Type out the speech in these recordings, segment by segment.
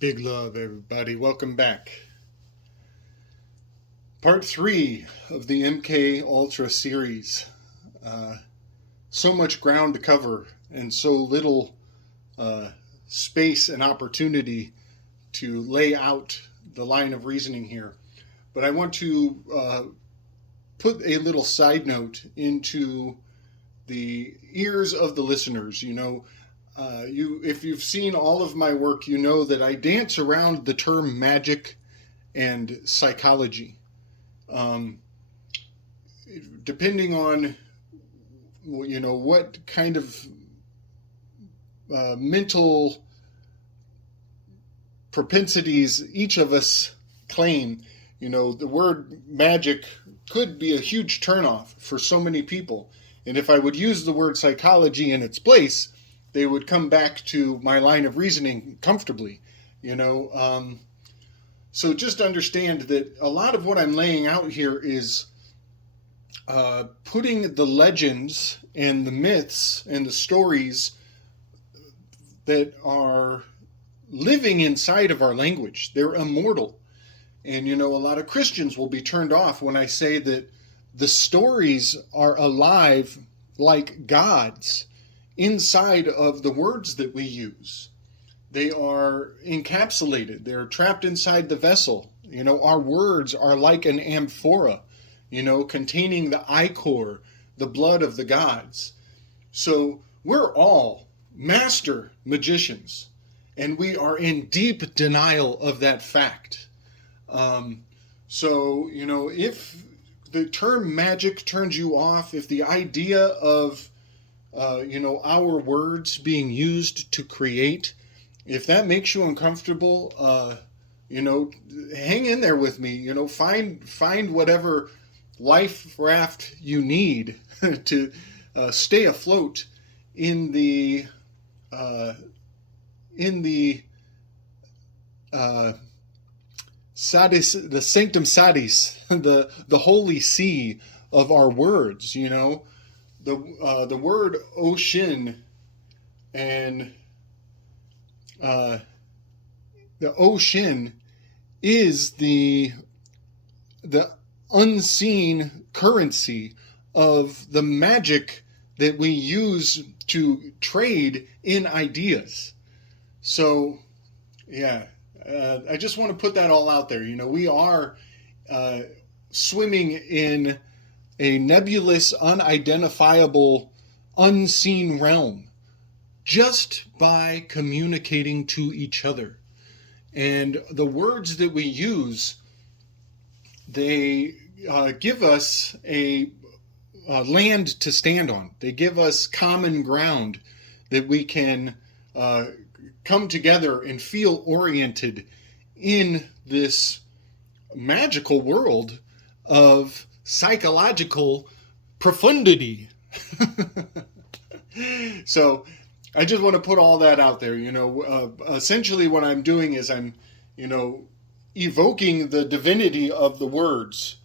Big love, everybody. Welcome back. Part 3 of the MK Ultra series. Uh, so much ground to cover and so little uh, space and opportunity to lay out the line of reasoning here. But I want to put a little side note into the ears of the listeners. If you've seen all of my work, you know that I dance around the term magic and psychology. Um, Depending on what kind of mental propensities each of us claim, the word magic could be a huge turnoff for so many people. And if I would use the word psychology in its place, they would come back to my line of reasoning comfortably. You know, so just understand that a lot of what I'm laying out here is putting the legends and the myths and the stories that are living inside of our language. They're immortal. And, a lot of Christians will be turned off when I say that the stories are alive like gods inside of the words that we use. They are encapsulated. They're trapped inside the vessel. Our words are like an amphora, containing the ichor, the blood of the gods. So we're all master magicians, and we are in deep denial of that fact. If the term magic turns you off, if the idea of, our words being used to create, if that makes you uncomfortable, hang in there with me. Find whatever life raft you need to stay afloat in the sadis, the sanctum sadis, the holy sea of our words. The word ocean and the ocean is the unseen currency of the magic that we use to trade in ideas. So, yeah, I just want to put that all out there. We are swimming in a nebulous, unidentifiable, unseen realm just by communicating to each other. And the words that we use, they give us a land to stand on. They give us common ground that we can come together and feel oriented in this magical world of psychological profundity. So I just want to put all that out there. Essentially what I'm doing is I'm, evoking the divinity of the words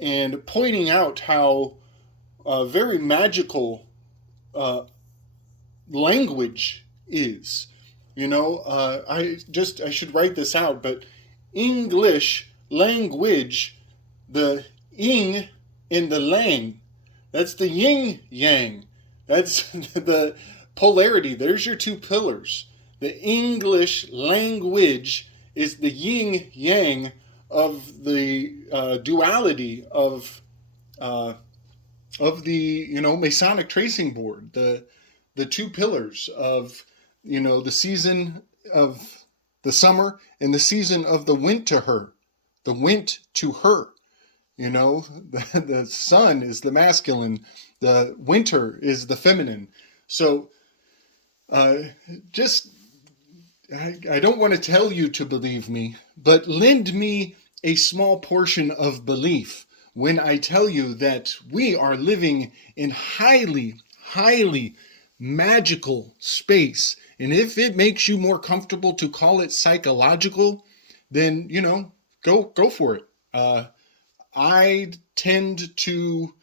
and pointing out how very magical language is. I should write this out, but English language, the ing in the lang, that's the yin yang. That's the polarity. There's your two pillars. The English language is the yin yang of the duality of the Masonic tracing board. The two pillars of the season of the summer and the season of the wint to her, the wint to her. The sun is the masculine, the winter is the feminine. So I don't want to tell you to believe me, but lend me a small portion of belief when I tell you that we are living in highly, highly magical space. And if it makes you more comfortable to call it psychological, then, go for it. I tend to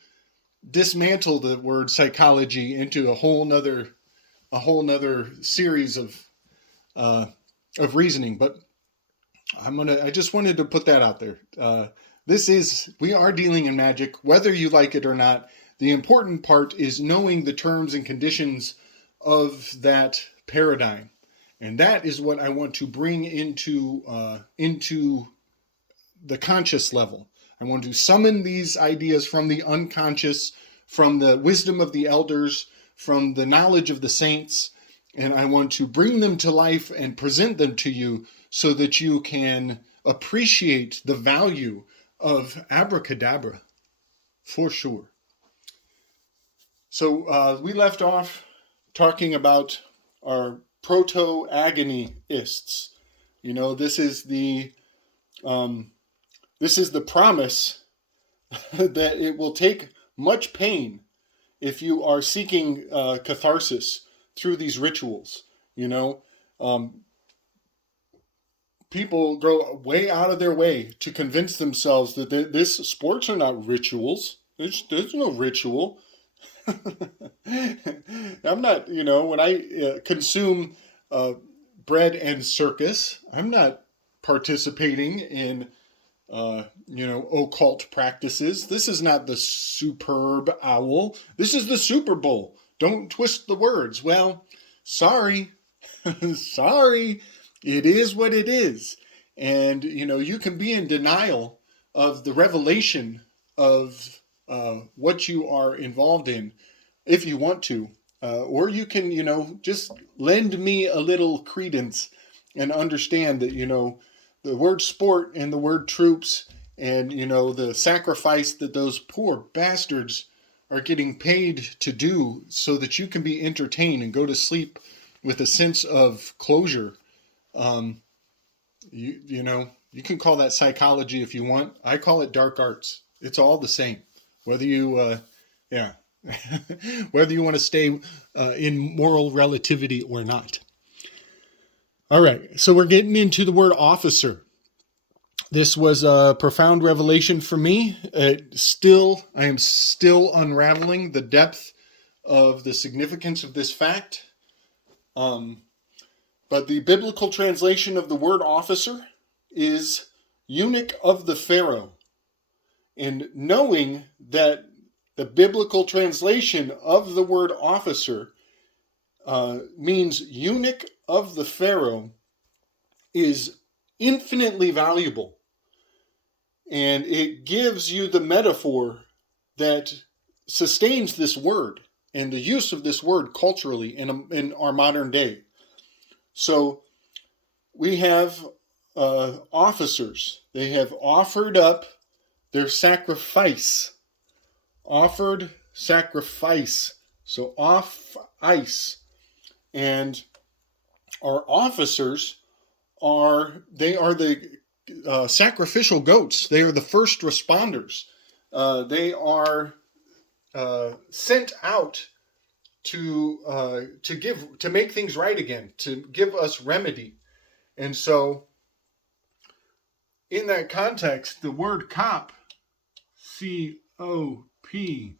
dismantle the word psychology into a whole nother series of of reasoning. But I just wanted to put that out there. We are dealing in magic, whether you like it or not. The important part is knowing the terms and conditions of that paradigm. And that is what I want to bring into the conscious level. I want to summon these ideas from the unconscious, from the wisdom of the elders, from the knowledge of the saints, and I want to bring them to life and present them to you so that you can appreciate the value of abracadabra, for sure. So we left off talking about our proto-agonyists. This is the promise that it will take much pain if you are seeking catharsis through these rituals. People go way out of their way to convince themselves that sports are not rituals. There's no ritual. I'm not, when I consume bread and circus, I'm not participating in, occult practices. This is not the superb owl. This is the Super Bowl. Don't twist the words. Well, sorry. Sorry. It is what it is. And, you can be in denial of the revelation of what you are involved in if you want to. Or you can, just lend me a little credence and understand that, the word sport and the word troops and, the sacrifice that those poor bastards are getting paid to do so that you can be entertained and go to sleep with a sense of closure. You can call that psychology if you want. I call it dark arts. It's all the same. Whether you, whether you want to stay in moral relativity or not. All right, so we're getting into the word officer. This was a profound revelation for me. I am still unraveling the depth of the significance of this fact. But the biblical translation of the word officer is eunuch of the Pharaoh. And knowing that the biblical translation of the word officer means eunuch of the Pharaoh is infinitely valuable. And it gives you the metaphor that sustains this word and the use of this word culturally in our modern day. So we have officers. They have offered up their sacrifice. Offered sacrifice. So off ice. And our officers they are the sacrificial goats. They are the first responders. They are sent out to make things right again, to give us remedy. And so in that context, the word cop, C-O-P,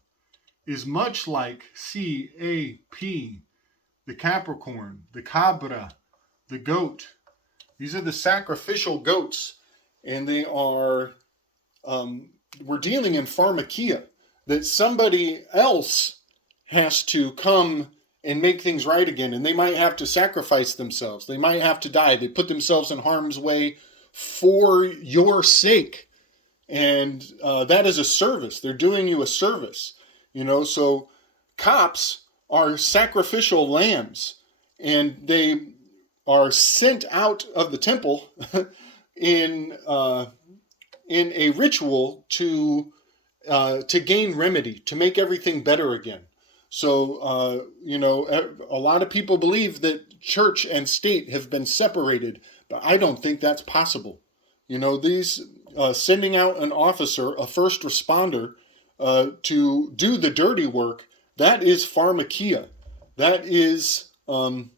is much like C-A-P, the Capricorn, the Cabra, the goat. These are the sacrificial goats, and they are, we're dealing in pharmakia, that somebody else has to come and make things right again, and they might have to sacrifice themselves. They might have to die. They put themselves in harm's way for your sake, and that is a service. They're doing you a service, so cops are sacrificial lambs, and they are sent out of the temple in a ritual to gain remedy, to make everything better again. So, a lot of people believe that church and state have been separated, but I don't think that's possible. These sending out an officer, a first responder, to do the dirty work, that is pharmakia. That is, the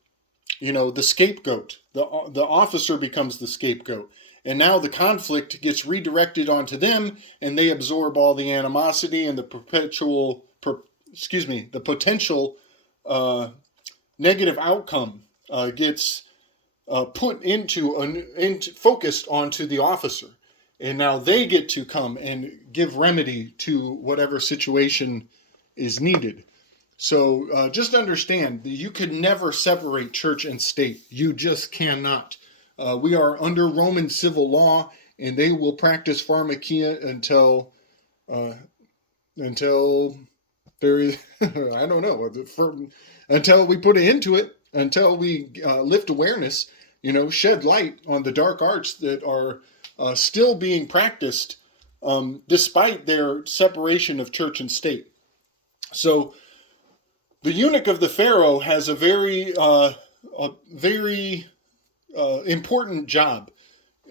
scapegoat. The officer becomes the scapegoat. And now the conflict gets redirected onto them, and they absorb all the animosity and the potential negative outcome gets focused onto the officer, and now they get to come and give remedy to whatever situation is needed. So just understand that you could never separate church and state. You just cannot. We are under Roman civil law, and they will practice pharmakia uh, until there is, I don't know, until we put an end to it, until we lift awareness, shed light on the dark arts that are still being practiced despite their separation of church and state. So the eunuch of the Pharaoh has a very important job.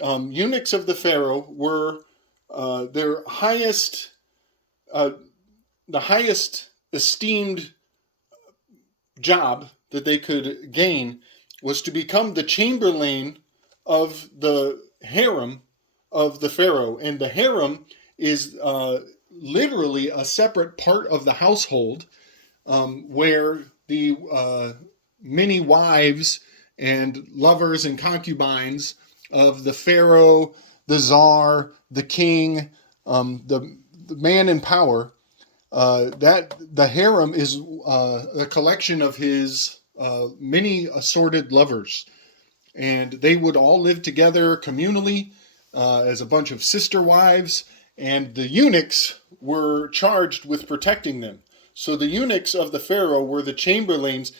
Eunuchs of the Pharaoh were their highest, the highest esteemed job that they could gain was to become the chamberlain of the harem of the Pharaoh. And the harem is literally a separate part of the household where the many wives and lovers and concubines of the Pharaoh, the Tsar, the king, the man in power, that the harem is a collection of his many assorted lovers. And they would all live together communally as a bunch of sister wives, and the eunuchs were charged with protecting them. So the eunuchs of the Pharaoh were the chamberlains,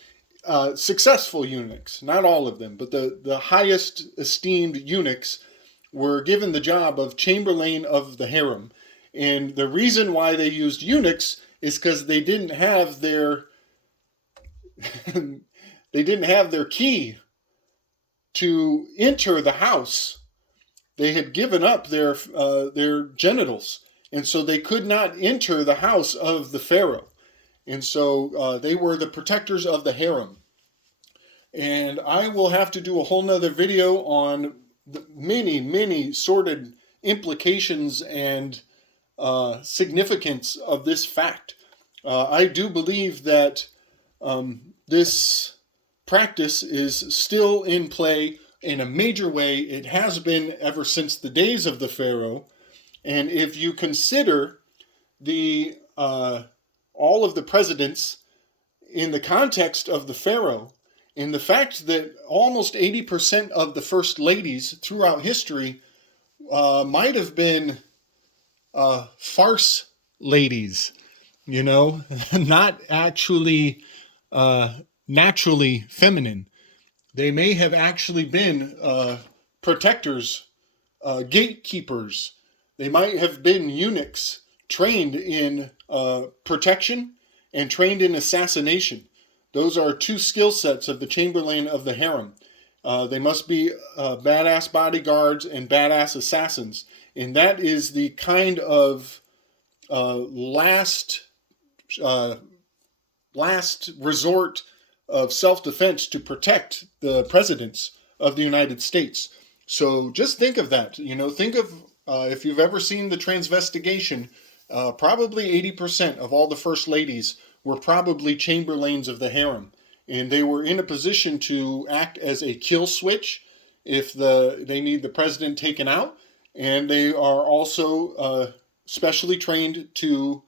successful eunuchs, not all of them, but the highest esteemed eunuchs were given the job of chamberlain of the harem. And the reason why they used eunuchs is because they didn't have their key to enter the house. They had given up their genitals, and so they could not enter the house of the Pharaoh. And so they were the protectors of the harem. And I will have to do a whole nother video on the many sordid implications and significance of this fact. I do believe that this practice is still in play in a major way. It has been ever since the days of the Pharaoh. And if you consider the all of the presidents in the context of the Pharaoh, and the fact that almost 80% of the first ladies throughout history might have been farce ladies, not actually naturally feminine. They may have actually been protectors, gatekeepers. They might have been eunuchs trained in protection and trained in assassination. Those are two skill sets of the chamberlain of the harem. They must be badass bodyguards and badass assassins. And that is the kind of last resort of self-defense to protect the presidents of the United States. So just think of that. Think of if you've ever seen the Transvestigation, probably 80% of all the first ladies were probably chamberlains of the harem. And they were in a position to act as a kill switch if they need the president taken out. And they are also specially trained to,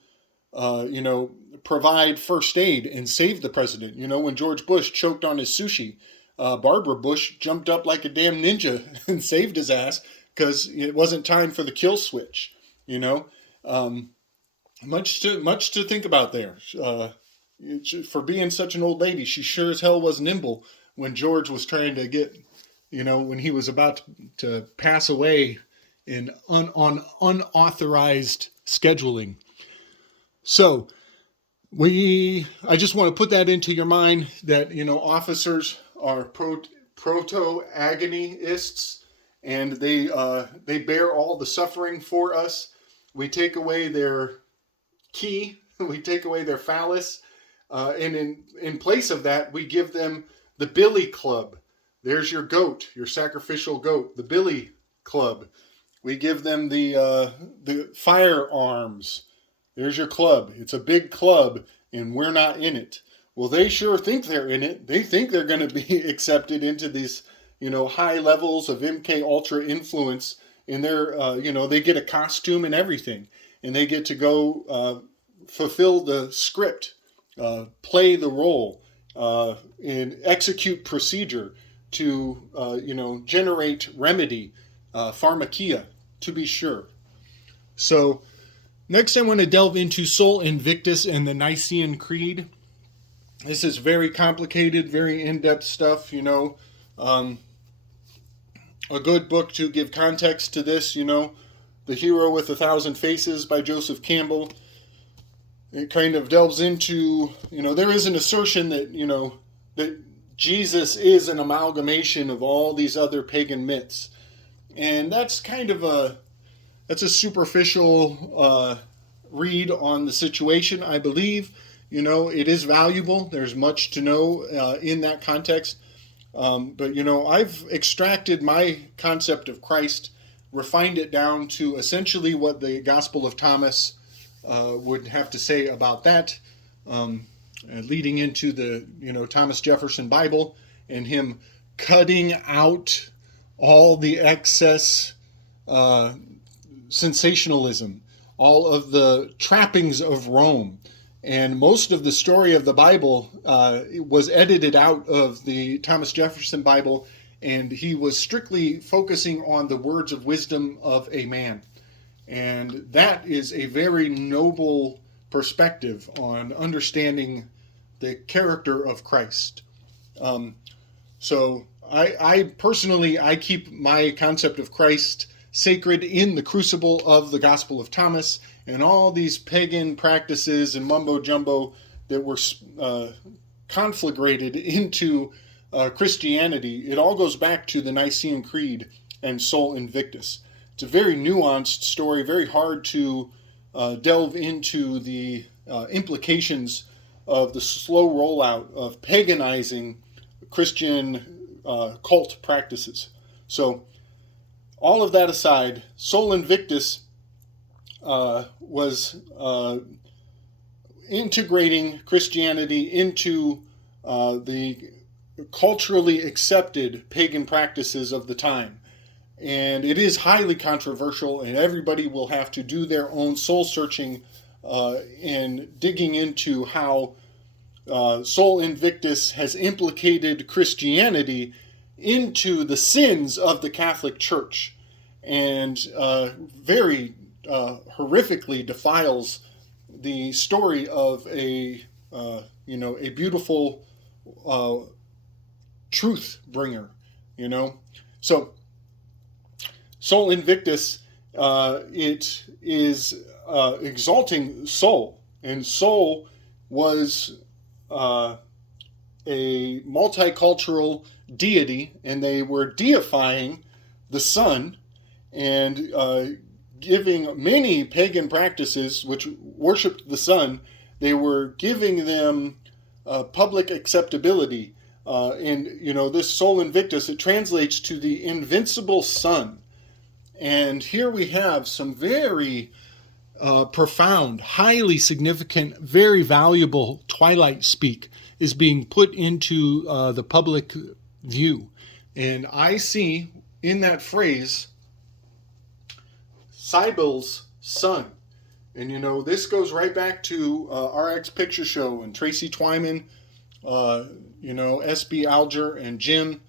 provide first aid and save the president. When George Bush choked on his sushi, Barbara Bush jumped up like a damn ninja and saved his ass because it wasn't time for the kill switch. Much to think about there. For being such an old lady, she sure as hell was nimble when George was trying to get, when he was about to pass away on unauthorized scheduling. So I just want to put that into your mind that, officers are proto-agonists, and they bear all the suffering for us. We take away their key, we take away their phallus, and in place of that, we give them the billy club. There's your goat, your sacrificial goat, the billy club. We give them the firearms. There's your club. It's a big club, and we're not in it. Well, they sure think they're in it. They think they're going to be accepted into this high levels of MK Ultra influence in their, they get a costume and everything, and they get to go fulfill the script, play the role, and execute procedure to, generate remedy, pharmakia, to be sure. So next I want to delve into Sol Invictus and the Nicene Creed. This is very complicated, very in-depth stuff, a good book to give context to this, The Hero with 1,000 Faces by Joseph Campbell. It kind of delves into, there is an assertion that, that Jesus is an amalgamation of all these other pagan myths. And that's kind of a superficial read on the situation, I believe. It is valuable. There's much to know in that context. But, I've extracted my concept of Christ, refined it down to essentially what the Gospel of Thomas would have to say about that, leading into the, Thomas Jefferson Bible and him cutting out all the excess sensationalism, all of the trappings of Rome. And most of the story of the Bible was edited out of the Thomas Jefferson Bible, and he was strictly focusing on the words of wisdom of a man. And that is a very noble perspective on understanding the character of Christ. So I personally keep my concept of Christ sacred in the crucible of the Gospel of Thomas, and all these pagan practices and mumbo jumbo that were conflagrated into Christianity. It all goes back to the Nicene Creed and Sol Invictus. It's a very nuanced story, very hard to delve into the implications of the slow rollout of paganizing Christian cult practices. So, all of that aside, Sol Invictus was integrating Christianity into the culturally accepted pagan practices of the time. And it is highly controversial, and everybody will have to do their own soul searching and digging into how Sol Invictus has implicated Christianity into the sins of the Catholic Church, and very horrifically defiles the story of a beautiful truth bringer. So Sol Invictus, it is exalting Sol, and Sol was a multicultural deity, and they were deifying the sun and giving many pagan practices which worshipped the sun. They were giving them public acceptability. And this Sol Invictus, it translates to the invincible sun. And here we have some very profound, highly significant, very valuable Twilight speak is being put into the public view. And I see in that phrase, Cybele's son. And this goes right back to RX Picture Show and Tracy Twyman, SB Alger and Jim,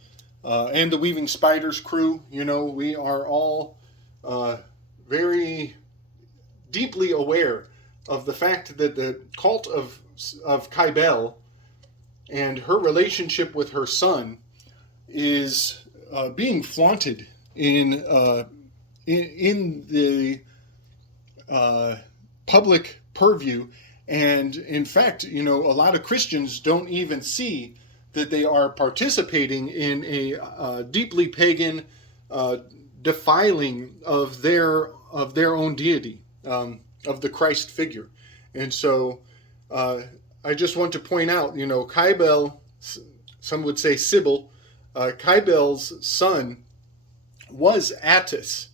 and the Weaving Spiders crew. We are all very deeply aware of the fact that the cult of Cybele and her relationship with her son is being flaunted in the public purview. And in fact, a lot of Christians don't even see that they are participating in a deeply pagan defiling of their own deity, of the Christ figure. And so I just want to point out, Cybele, some would say Sybil, Cybele's son was Atis.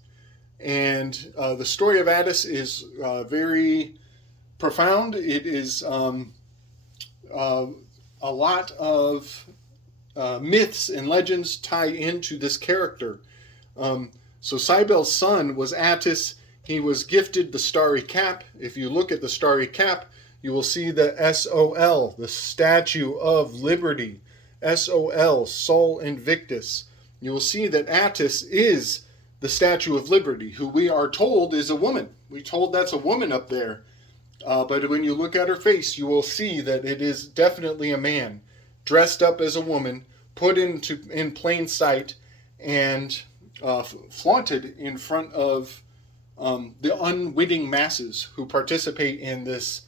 And the story of Atis is very profound. It is a lot of myths and legends tie into this character. So Cybele's son was Atis. He was gifted the starry cap. If you look at the starry cap, you will see the SOL, the Statue of Liberty. SOL, Sol Invictus. You will see that Atis is the Statue of Liberty, who we are told is a woman. We're told that's a woman up there. But when you look at her face, you will see that it is definitely a man, dressed up as a woman, put in plain sight, and flaunted in front of the unwitting masses who participate in this,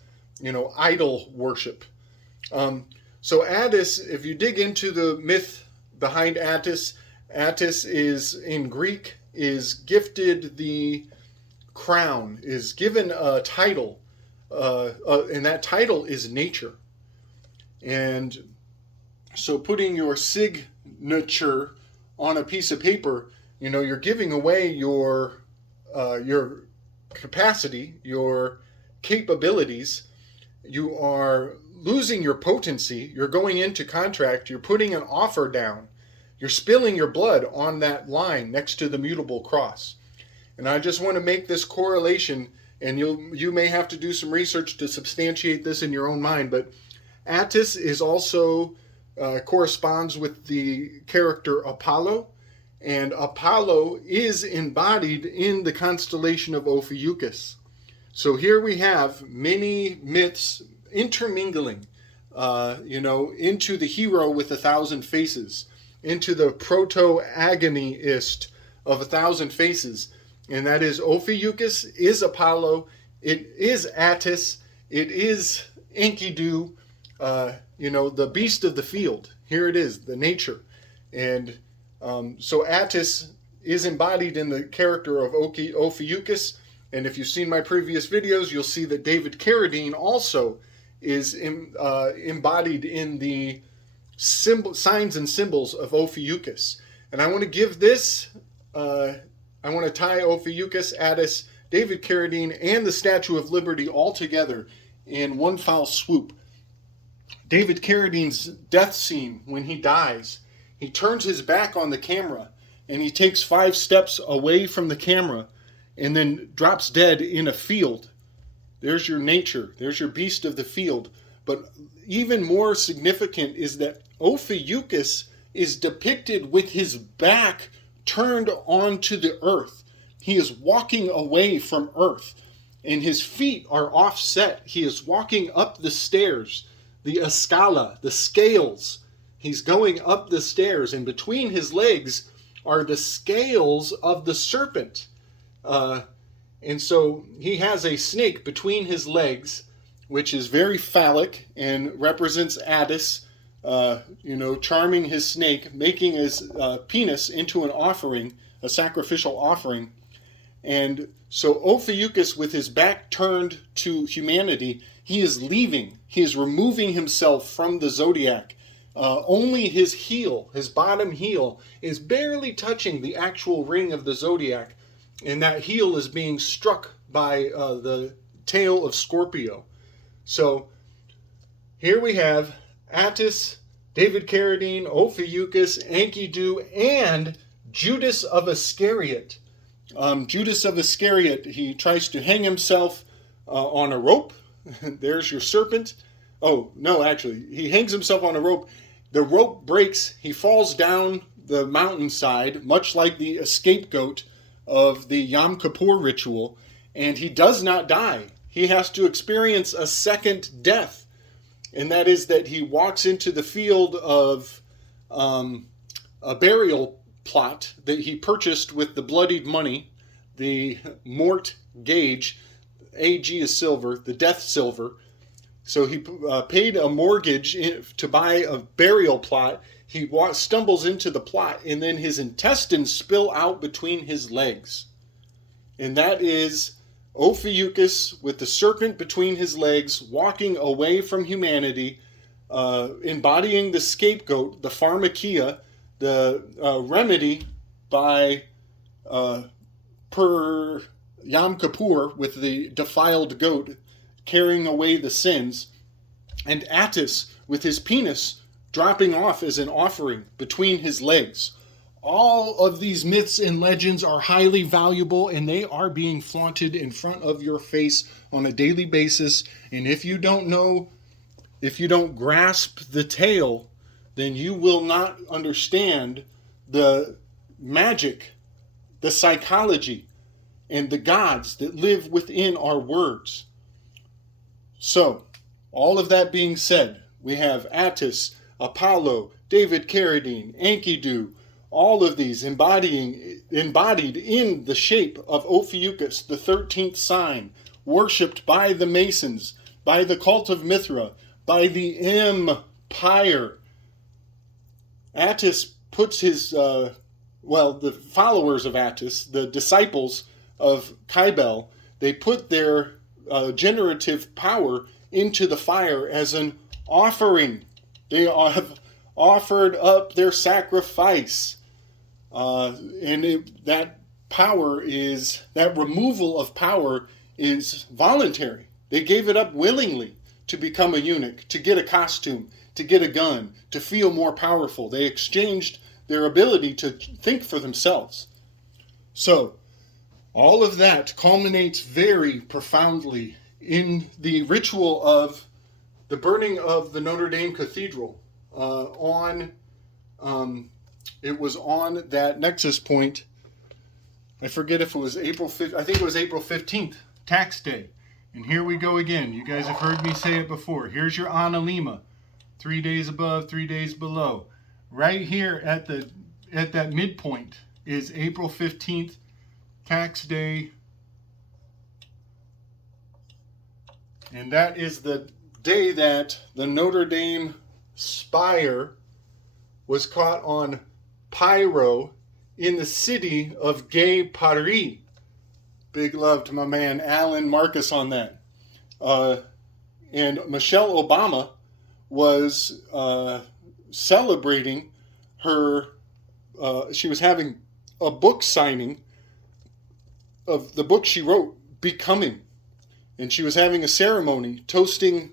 idol worship. So Atis, if you dig into the myth behind Atis, Atis is, in Greek, is gifted the crown, is given a title, and that title is nature. And so putting your signature on a piece of paper, you're giving away your capacity, your capabilities. You are losing your potency. You're going into contract. You're putting an offer down. You're spilling your blood on that line next to the mutable cross. And I just want to make this correlation, and you may have to do some research to substantiate this in your own mind, but Atis is also corresponds with the character Apollo, and Apollo is embodied in the constellation of Ophiuchus. So here we have many myths intermingling, into the hero with 1,000 faces, into the proto-agonyist of 1,000 faces, and that is Ophiuchus, is Apollo, it is Atis, it is Enkidu, the beast of the field. Here it is, the nature. And so Atis is embodied in the character of Ophiuchus. And if you've seen my previous videos, you'll see that David Carradine also is embodied in the signs and symbols of Ophiuchus. And I want to give this, I want to tie Ophiuchus, Atis, David Carradine, and the Statue of Liberty all together in one foul swoop. David Carradine's death scene, when he dies, he turns his back on the camera and he takes 5 steps away from the camera and then drops dead in a field. There's your nature. There's your beast of the field. But even more significant is that Ophiuchus is depicted with his back turned onto the earth. He is walking away from earth, and his feet are offset. He is walking up the stairs, the escala, the scales. He's going up the stairs, and between his legs are the scales of the serpent. And so he has a snake between his legs, which is very phallic and represents Atis, charming his snake, making his penis into an offering, a sacrificial offering. And so Ophiuchus, with his back turned to humanity, he is leaving. He is removing himself from the zodiac. Only his heel, his bottom heel, is barely touching the actual ring of the zodiac. And that heel is being struck by the tail of Scorpio. So here we have Atis, David Carradine, Ophiuchus, Enkidu, and Judas of Iscariot. Judas of Iscariot, he tries to hang himself on a rope. There's your serpent. Oh, no, actually, he hangs himself on a rope. The rope breaks. He falls down the mountainside, much like the scapegoat of the Yom Kippur ritual, and he does not die. He has to experience a second death, and that is that he walks into the field of a burial plot that he purchased with the bloodied money, the mort gauge, AG is silver, the death silver. So he paid a mortgage to buy a burial plot. He stumbles into the plot, and then his intestines spill out between his legs. And that is Ophiuchus with the serpent between his legs, walking away from humanity, embodying the scapegoat, the pharmakia, the remedy by per Yom Kippur with the defiled goat carrying away the sins, and Atis with his penis dropping off as an offering between his legs. All of these myths and legends are highly valuable, and they are being flaunted in front of your face on a daily basis. And if you don't know, if you don't grasp the tale, then you will not understand the magic, the psychology, and the gods that live within our words. So, all of that being said, we have Atis, Apollo, David Carradine, Enkidu, all of these embodied in the shape of Ophiuchus, the 13th sign, worshipped by the Masons, by the cult of Mithra, by the M-pyre. Atis puts his, the followers of Atis, the disciples of Kybele, they put their generative power into the fire as an offering. They have offered up their sacrifice. That removal of power is voluntary. They gave it up willingly to become a eunuch, to get a costume, to get a gun, to feel more powerful. They exchanged their ability to think for themselves. So, all of that culminates very profoundly in the ritual of the burning of the Notre Dame Cathedral it was on that nexus point. I forget if it was April 5th. I think it was April 15th, tax day. And here we go again. You guys have heard me say it before. Here's your analema. 3 days above, 3 days below. Right here at that midpoint is April 15th, tax day. And that is the day that the Notre Dame spire was caught on pyro in the city of Gay Paris. Big love to my man Alan Marcus on that. And Michelle Obama was celebrating her, she was having a book signing of the book she wrote, Becoming. And she was having a ceremony toasting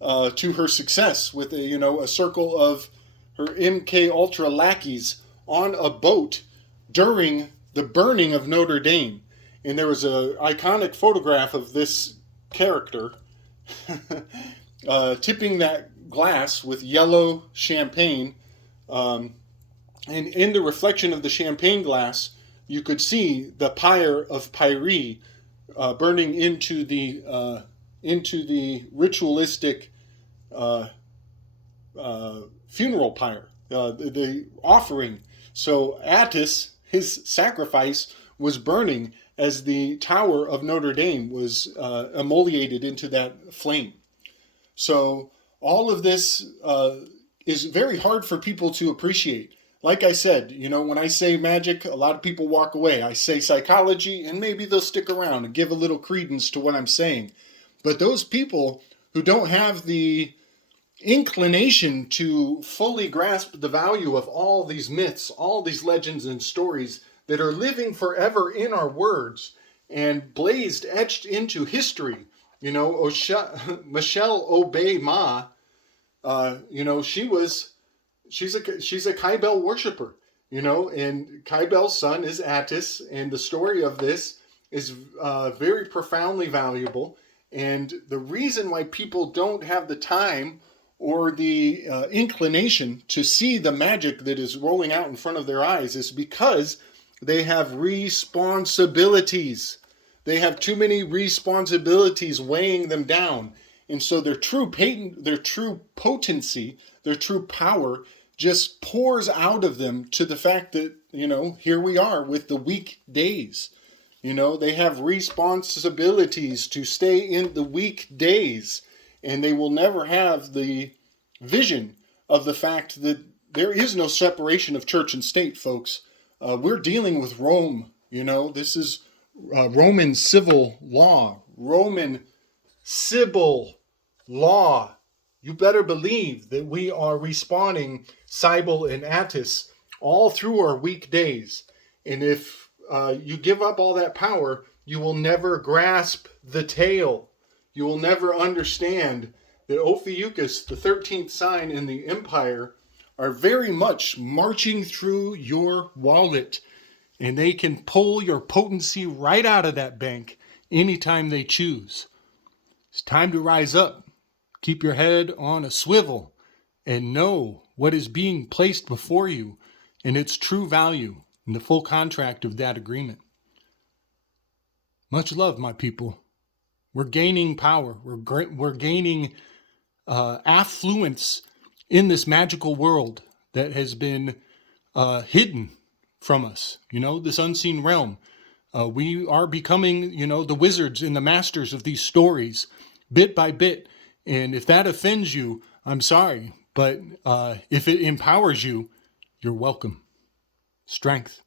to her success with a circle of her MK Ultra lackeys on a boat during the burning of Notre Dame. And there was an iconic photograph of this character tipping that glass with yellow champagne. And in the reflection of the champagne glass, you could see the pyre of Pyre burning into the ritualistic funeral pyre, the offering. So Atis, his sacrifice, was burning as the tower of Notre Dame was immolated into that flame. So all of this is very hard for people to appreciate. Like I said, when I say magic, a lot of people walk away. I say psychology, and maybe they'll stick around and give a little credence to what I'm saying. But those people who don't have the inclination to fully grasp the value of all these myths, all these legends and stories that are living forever in our words and blazed, etched into history. Michelle Obama, she's a Kybele worshiper, and Kybele's son is Atis, and the story of this is very profoundly valuable. And the reason why people don't have the time or the inclination to see the magic that is rolling out in front of their eyes is because they have responsibilities. They have too many responsibilities weighing them down. And so their true potency, their true power just pours out of them to the fact that, here we are with the weekdays. They have responsibilities to stay in the weekdays, and they will never have the vision of the fact that there is no separation of church and state, folks. We're dealing with Rome. This is Roman civil law. Roman civil law. You better believe that we are respawning Cybele and Atis all through our weekdays. And if you give up all that power, you will never grasp the tale. You will never understand that Ophiuchus, the 13th sign, and the M-pyre are very much marching through your wallet, and they can pull your potency right out of that bank anytime they choose. It's time to rise up. Keep your head on a swivel and know what is being placed before you and its true value and the full contract of that agreement. Much love, my people. We're gaining power. We're gaining affluence in this magical world that has been hidden from us. This unseen realm. We are becoming, the wizards and the masters of these stories, bit by bit. And if that offends you, I'm sorry. But if it empowers you, you're welcome. Strength.